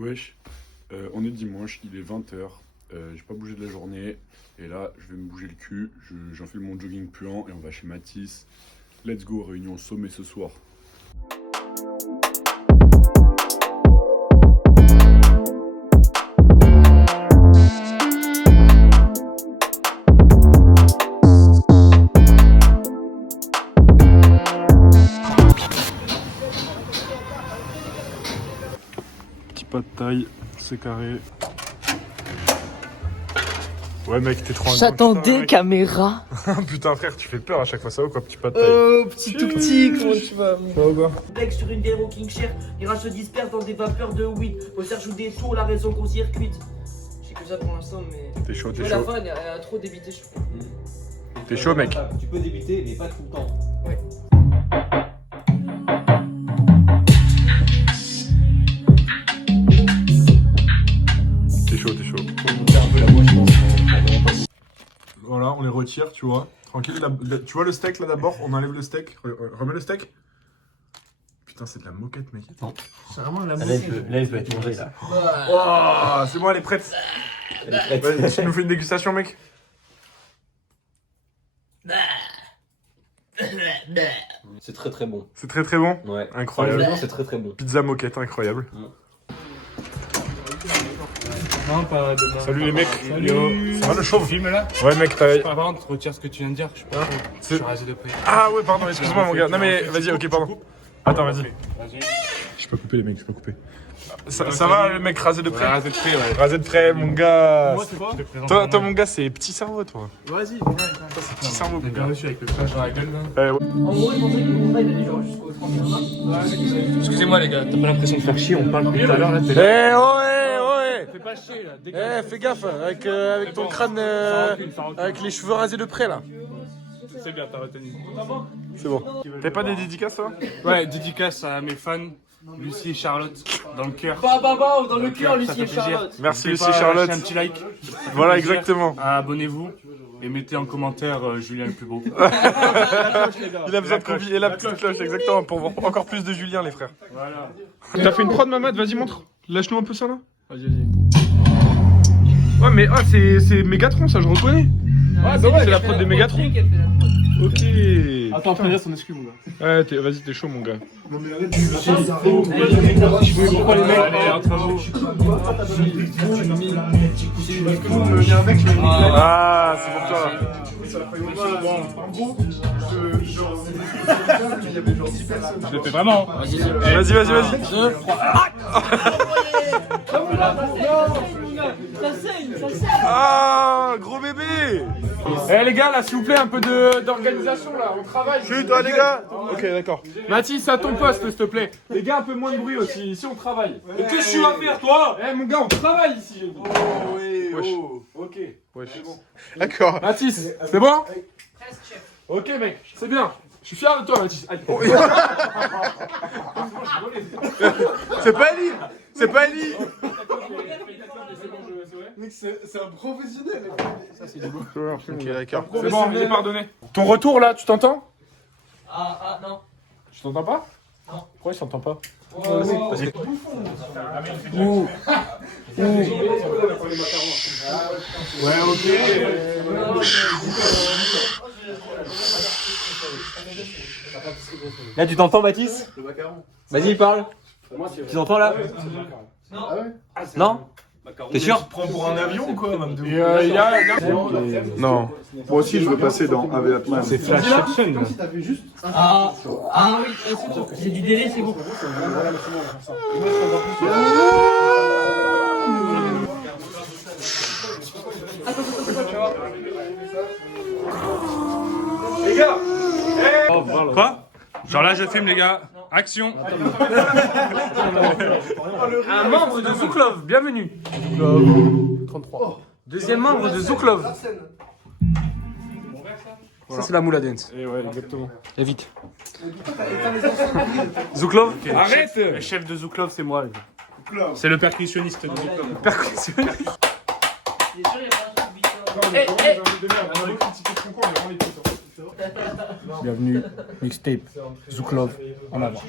Wesh, on est dimanche, il est 20h, j'ai pas bougé de la journée, et là je vais me bouger le cul, j'enfile mon jogging puant et on va chez Mathis. Let's go, réunion sommet ce soir. Petit pas de taille, c'est carré. Ouais mec, t'es trop J'attendais caméra. Putain frère, tu fais peur à chaque fois, ça va quoi, petit pas de taille. Oh, petit tout petit, comment tu vas? Ça va quoi? Bec sur une vieille rocking chair, les rats se dispersent dans des vapeurs de weed. Recherche ou détour, la raison qu'on circuite. J'ai que ça pour l'instant, mais. T'es chaud, t'es Ouais, la chaud. fin, elle a trop débité, je trouve. T'es chaud mec. Tu peux débiter, mais pas tout le temps. Ouais. T'es chaud, t'es chaud. Voilà, on les retire, tu vois. Tranquille, tu vois le steak là d'abord, on enlève le steak. Remets le steak. Putain, c'est de la moquette, mec. C'est vraiment la Là, il peut être mangé là. Oh, c'est bon, elle est prête. Vas-y, tu nous fais une dégustation, mec. C'est très très bon. C'est très très bon. Ouais. Incroyable. Franchement, c'est très très bon. Pizza moquette, incroyable. Non, pas demain. Salut les mecs. Salut. Ça va le chauve? Film là. Ouais, mec, t'as. Par contre, retire ce que tu viens de dire. Je suis pas. Je suis rasé de près. Ah ouais, pardon, excuse-moi, mon gars. Non, mais vas-y, ok, pardon. Attends, vas-y. Vas-y. Je peux couper, les mecs, je peux couper. Ça va, le mec rasé de Ouais, près? rasé de près, ouais. Rasé de près, mon gars. Moi, c'est quoi? Je te présente Toi, mon nom. mon gars, c'est petit cerveau, toi. Vas-y, viens. Petit cerveau, mon T'es bien gars. reçu avec le flash dans la gueule là. Ouais. En gros, je pensais que le contrat il allait genre jusqu'au 31 mars. Excusez-moi les gars, t'as pas l'impression de faire chier, on parle depuis tout à l'heure là, t'es Eh, là. ouais. Fais pas chier là, Eh, dégage. fais gaffe avec ton crâne, avec les cheveux rasés de près là. C'est bien, t'as retenu. C'est bon. T'as pas des dédicaces toi? Ouais, dédicace à mes fans, Lucie et Charlotte, dans le cœur. Dans le cœur, ça Lucie fait et plaisir. Charlotte. Merci N'hésitez Lucie pas et à Charlotte. lâcher un petit like. Voilà, Plaisir. exactement. Abonnez-vous et mettez en commentaire Julien le plus beau. Il a besoin de convier la petite cloche, exactement, pour voir encore plus de Julien, les frères. Voilà. T'as fait une prod, Mamad? Vas-y, montre. Lâche-nous un peu ça là. Vas-y. Ouais, mais c'est Mégatron, ça je reconnais. Ouais, bah ouais, c'est la prod de Mégatron. Ok. Attends, après, son excuse mon gars. Ouais, vas-y, t'es chaud, mon gars. Pourquoi les mecs entre vous? Ah, c'est pour toi. Je le fais vraiment. Vas-y. Ah, gros bébé. Eh les gars, là, s'il vous plaît, un peu d'organisation là, on travaille. Chut, toi, les gars. Ok, d'accord. Mathis, à ton poste, s'il te plaît. Les gars, un peu moins de bruit aussi, ici on travaille. Qu'est-ce que tu vas faire, toi? Eh mon gars, on travaille ici, j'ai dit. Oh, oui, Wesh. Ok. Wesh. D'accord. Mathis, c'est bon? Ok, mec, c'est bien. Je suis fier de toi, Mathis. Allez. C'est pas Ali. C'est pas Ali. Mec, c'est un professionnel. Ça, c'est du beau. Ok, d'accord. C'est bon, il est pardonné. Ton retour là, tu t'entends? Non. Tu t'entends pas? Non. Pourquoi il s'entend pas? Vas-y. Ouais, ok. Là, tu t'entends, Mathis? Vas-y, parle. Tu t'entends là? Non? T'es sûr? Et il y a. Non. Moi aussi, je veux passer dans Aviatman. C'est Flash Section. Ah oui, c'est du délai, c'est bon. Les gars! Quoi? Genre là, je filme, les gars. Action! Un membre de Zouklov, bienvenue. 33. Deuxième membre de Zouklov. Ça, c'est la moula dance. Et ouais, exactement. Et vite. Zouklov? Arrête! Le chef de Zouklov, c'est moi. C'est le percussionniste de Zouklov. Percussionniste? Bienvenue, mixtape, Zouklov, en avant.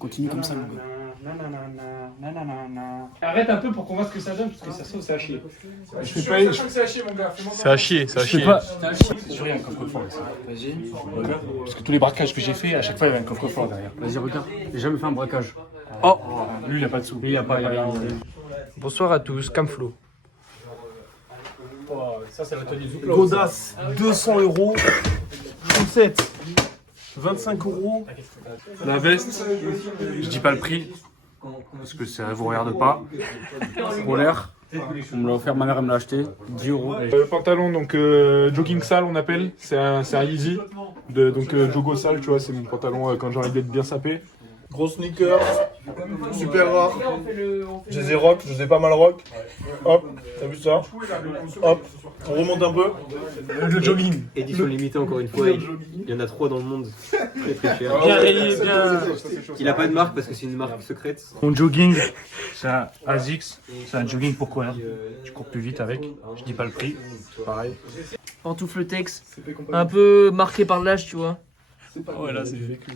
Continue comme ça, mon gars. Arrête un peu pour qu'on voit ce que ça donne, parce que ça se trouve, c'est à chier. Je fais pas. Je que c'est à chier, mon gars. C'est à chier, c'est à chier. Sur rien, un coffre-fort. Vas-y. Parce que tous les braquages que j'ai fait, à chaque fois, il y avait un coffre-fort derrière. Vas-y, regarde. J'ai jamais fait un braquage. Oh, lui, il a pas de sous. Lui, il a pas rien. Bonsoir à tous, Camflo. Ça, c'est l'atelier Zouk. Godas, 200 €. Poussette, 25 €. La veste, je dis pas le prix, parce que ça vous regarde pas. Polaire, on me l'a offert, ma mère elle me l'a acheté, 10 €. Le pantalon, donc jogging sale, on appelle. C'est un Yeezy. Donc jogo sale, tu vois, c'est mon pantalon quand j'ai envie d'être bien sapé. Gros sneakers, super rare. Je les ai rock, je les ai pas mal rock. Hop, t'as vu ça? Hop, on remonte un peu. Le jogging. Édition limitée encore une fois, il y en a 3 dans le monde, très très cher. Bien rayé, bien. Il a pas de marque parce que c'est une marque secrète. Mon jogging, c'est un ASICS, c'est un jogging pour courir. Tu cours plus vite avec, je dis pas le prix, pareil. Pantoufle Tex, un peu marqué par l'âge, tu vois. Ouais, là c'est vécu.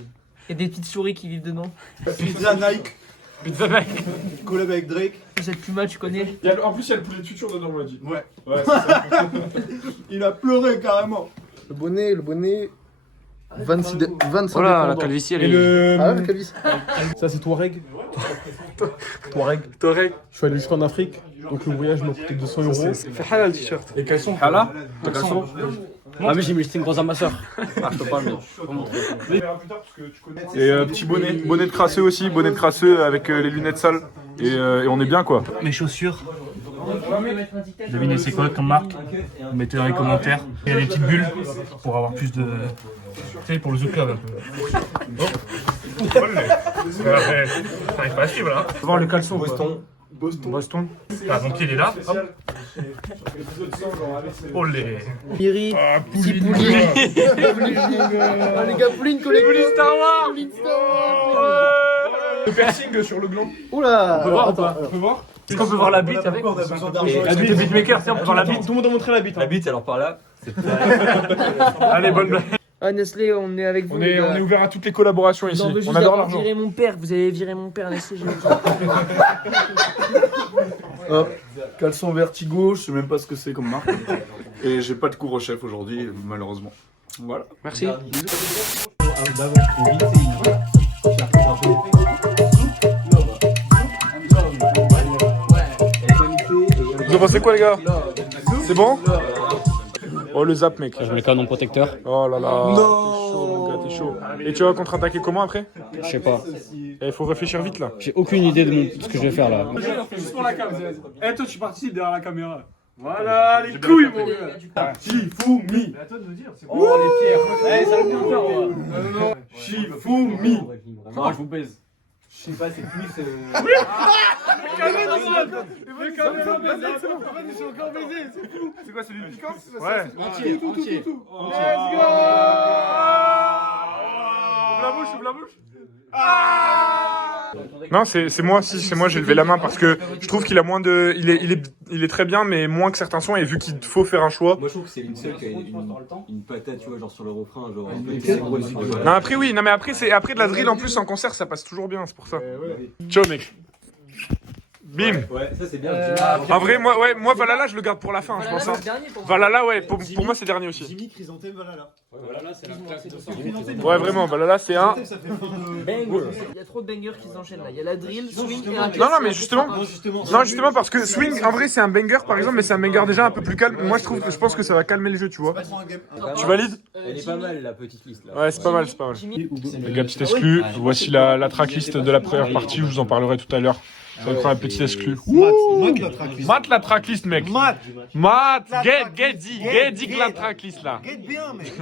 Et des petites souris qui vivent dedans. Pizza Nike, Pizza Nike. collab avec Drake. Cette Puma, tu connais? En plus, il y a le poulet de futur dedans, on m'a dit. Ouais. Ouais, c'est ça. Il a pleuré carrément. Le bonnet, 25 Voilà, la calvitie elle est... Ah ouais, la calvitie. Ça c'est Touareg. Touareg. Je suis allé jusqu'en Afrique, donc le voyage m'a coûté 200 €. C'est halal le t-shirt. Les caleçons. Hala. Les caleçons. Ah mais j'ai mis le string rose à ma soeur. Ah je peux pas mais je peux pas montrer. Et petit bonnet de crasseux aussi, bonnet de crasseux avec les lunettes sales. Et on est bien quoi. Mes chaussures. Devinez c'est quoi comme marque? Mettez dans les commentaires. Il y a des petites bulles pour avoir plus de... Tu sais, pour le Zouk Club un peu. T'arrives pas à suivre là. Voir le caleçon. Boston. Ah, mon pied il est là. Hop. Oh les... Miri, Pouline. Les gars, Pouline collector. Pouline Star Wars. Le piercing sur le gland. Oula. On peut voir ou pas? On peut voir? Est-ce qu'on peut voir la bite avec? La bite de beatmaker, tiens, on peut voir la bite. Tout le monde a montré la bite. La bite alors par là. Allez, bonne blague. Ah Nestlé, on est avec vous. On les est gars. ouvert à toutes les collaborations ici. Non, mais juste On adore avoir l'argent. viré mon père, vous avez viré mon père, Nestlé, j'ai Hop, caleçon Vertigo, je sais même pas ce que c'est comme marque. Et j'ai pas de cours au chef aujourd'hui, malheureusement. Voilà. Merci. Vous en pensez quoi les gars? C'est bon? Oh le zap mec. Je mets le canon protecteur. Oh là là. Non. T'es chaud mon gars, t'es chaud. Et tu vas contre-attaquer comment après? Je sais pas. Il faut réfléchir vite là. J'ai aucune idée de ce que je vais faire là. Juste pour la caméra. Eh toi tu participes derrière la caméra. Voilà les couilles mon gars. Shifumi. Oh les pierres. Eh ça va bien faire. Non. Shifumi. Moi je vous baise. Je sais pas, c'est plus. C'est quoi, c'est du piquant? Ouais. Entier. Let's go. Ouvre la bouche, ouvre la bouche. Non, c'est moi, si, c'est moi, j'ai levé la main parce que je trouve qu'il a moins de. Il est très bien, mais moins que certains sons, et vu qu'il faut faire un choix. Moi je trouve que c'est une seule qui a une patate, tu vois, genre sur le refrain, genre. Non, après, oui, non, mais après, c'est après de la drill en plus en concert, ça passe toujours bien, c'est pour ça. Ciao, mec. Bim. Ouais, ça c'est bien. En vrai, moi, Valhalla, je le garde pour la fin, je pense. Hein. Valhalla, ouais, pour moi, c'est dernier aussi. Jimmy Chrysanthème, Valhalla. Ouais, vraiment, Valhalla, c'est un. Il y a trop de bangers qui s'enchaînent là. Il y a la drill, swing et un Non, mais justement. Non, justement, parce que swing, en vrai, c'est un banger par exemple, mais c'est un banger déjà un peu plus calme. Moi, je pense que ça va calmer le jeu, tu vois. Tu valides? Elle est pas mal la petite liste là. Ouais, c'est pas mal, c'est pas mal. Les gars, petit exclu. Voici la tracklist de la première partie, je vous en parlerai tout à l'heure. Ça va être un petit exclu. Mate la tracklist, mec. Mate, get la tracklist là. Get bien, mec.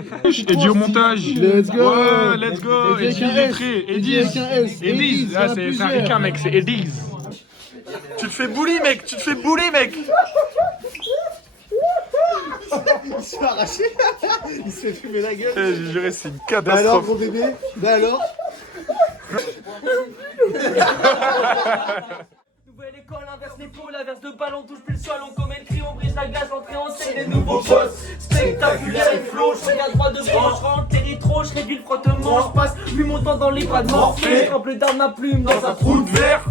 Eddie au montage. Let's go. Ouais, let's go. Eddie lettré. Eddie. Ah, c'est un ricain, mec, c'est Eddie. Tu te fais bully, mec. Il s'est arraché. Il s'est fumé la gueule. J'ai juré, c'est une Bah alors, catastrophe. mon bébé. Bah alors. Nouvelle école, inverse l'épaule, inverse de ballon touche plus le sol, on commet le cri, on brise la glace, l'entrée en scène, les nouveaux boss. Spectaculaire et flow, je regarde droit devant, je rentre territoire, je réduis le frottement, je passe lui montant dans les bras de Morphée. Je trempe d'armes à plume dans un trou de verre.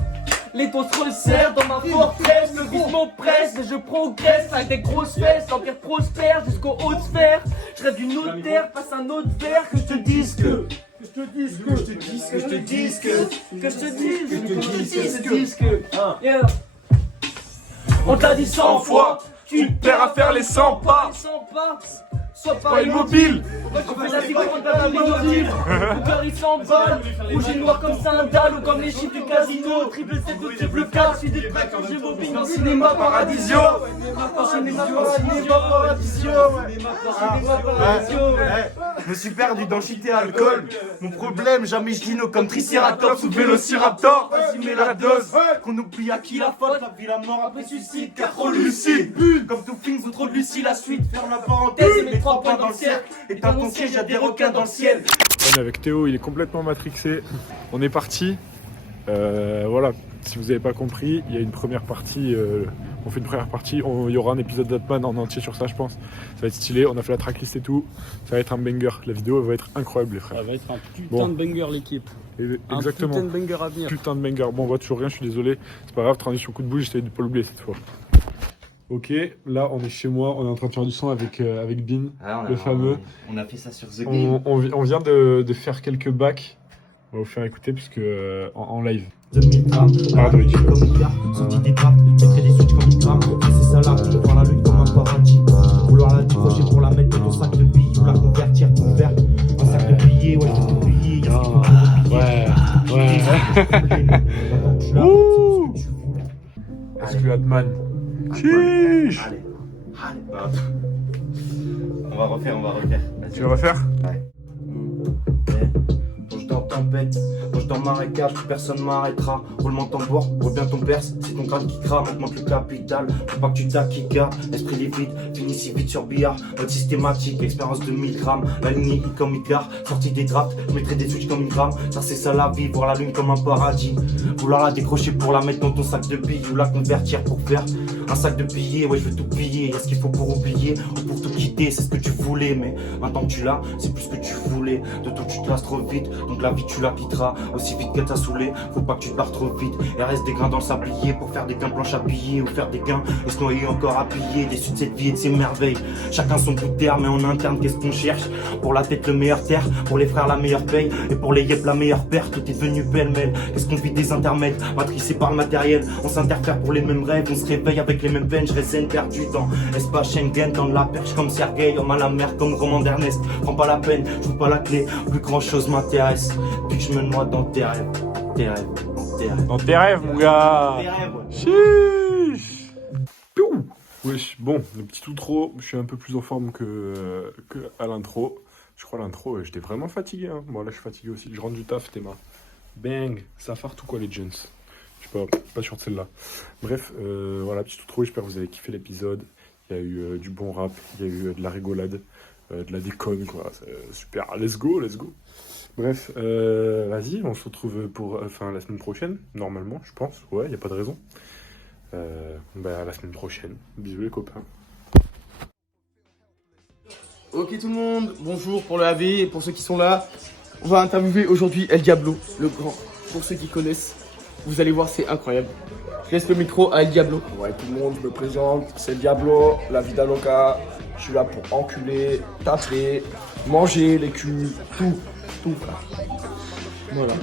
Les taux se resserrent dans ma forteresse, le vice m'oppresse, mais je progresse avec des grosses fesses, l'empire prospère jusqu'aux hautes sphères. Je rêve d'une autre terre, passe un autre verre, que je te dise que je te dise que je te dise que je te dise que je te dise que yeah. On t'a dit 100 fois, tu te perds à faire les 100 pas. Sois pas immobile. On fait la figure dans la mélodie. Mon cœur il s'emballe. Rouge et noir comme ça un dalle ou comme les chiffres du casino. Triple 7 ou triple 4. Je suis des tracks quand j'ai mobile dans cinéma paradisio. Cinéma paradisio. Je me suis perdu dans le shit et l'alcool. Mon problème, jamais je dino comme Triceratops ou Vélociraptor. Vas-y, mets la dose. Qu'on oublie à qui la faute. La vie, la mort après suicide. Car trop lucide. Comme tout things ou trop de Lucie. La suite, ferme la parenthèse et mets 3 points dans le cercle. Et dans ton siège, y'a des requins dans le ciel. On est avec Théo, il est complètement matrixé. On est parti. Voilà, si vous n'avez pas compris, il y a une première partie. On fait une première partie. Il y aura un épisode d'Atman en entier sur ça, je pense. Ça va être stylé. On a fait la tracklist et tout. Ça va être un banger. La vidéo va être incroyable, les frères. Ça va être un putain de banger, l'équipe. Exactement. Un putain de banger à venir. Putain de banger. Bon, on voit toujours rien, je suis désolé. C'est pas grave, transition coup de bouche, j'essaie de pas l'oublier cette fois. Ok, là on est chez moi, on est en train de faire du son avec Bin, le fameux. On a fait ça sur The Game. On vient de faire quelques backs. On va vous faire écouter puisque en live. 2000 grammes, comme Ika, sorti des trappes, mettrai des switches comme une gramme. C'est ça là, voir la lune comme un paradis. Vouloir la décrocher pour la mettre dans ton sac de billes ou la convertir pour faire un sac de billets, ouais, de billets. Ouh. Exclu Atman. Chiche. Allez. On va refaire. Tu veux refaire? Ouais. Bouge dans tempête, bouge dans marécage, personne m'arrêtera. Roulement tambour, roule bien ton perse, c'est ton crâne qui crame, augmente le capital. Faut pas que tu t'acquigas, esprit livide, finis si vite sur billard. Mode systématique, expérience de 1000 grammes. La ligne I comme Icar, sortie des drafts, je mettrai des switches comme une gramme. Ça c'est ça la vie, voir la lune comme un paradis. Vouloir la décrocher pour la mettre dans ton sac de billes ou la convertir pour faire un sac de billets, ouais je veux tout piller. Y'a ce qu'il faut pour oublier ou pour tout quitter, c'est ce que tu voulais. Mais maintenant que tu l'as, c'est plus ce que tu voulais. De tout tu te lasses trop vite, donc la vie tu la quitteras aussi vite qu'elle t'a saoulé. Faut pas que tu te barres trop vite. Il reste des grains dans le sablier pour faire des gains planches à piller ou faire des gains et se noyer encore à piller. Déçu de cette vie et de ses merveilles. Chacun son bout de terre, mais en interne qu'est-ce qu'on cherche? Pour la tête le meilleur terre, pour les frères la meilleure paye et pour les yep la meilleure perte. Tout est devenu pêle-mêle. Qu'est-ce qu'on vit des intermèdes, matricés par le matériel. On s'interfère pour les mêmes rêves, on se réveille avec les mêmes veines. Je résène perdu dans espace Schengen, dans la perche comme Sergueï, homme à la mer comme Roman d'Ernest. Prends pas la peine, je joue pas la clé, plus grand chose m'intéresse. Puis que je me noie dans tes rêves, Dans tes rêves, mon gars. Tes rêves, ouais. Chiche. Piou. Wesh, bon, le petit outro, je suis un peu plus en forme que à l'intro. Je crois l'intro, j'étais vraiment fatigué. Hein. Bon, là, je suis fatigué aussi. Je rentre du taf, Théma. Bang. Ça fart ou quoi, les gens? Je suis pas sûr de celle-là. Bref, voilà, petit outro. J'espère que vous avez kiffé l'épisode. Il y a eu du bon rap, il y a eu de la rigolade, de la déconne, quoi. Super, let's go. Bref, vas-y, on se retrouve pour la semaine prochaine, normalement, je pense. Ouais, il n'y a pas de raison. À la semaine prochaine. Bisous les copains. Ok tout le monde, bonjour pour le AV et pour ceux qui sont là. On va interviewer aujourd'hui El Diablo, le grand. Pour ceux qui connaissent, vous allez voir, c'est incroyable. Je laisse le micro à El Diablo. Ouais, tout le monde, je me présente, c'est Diablo, la vida loca. Je suis là pour enculer, taper, manger les culs, tout frère. Voilà.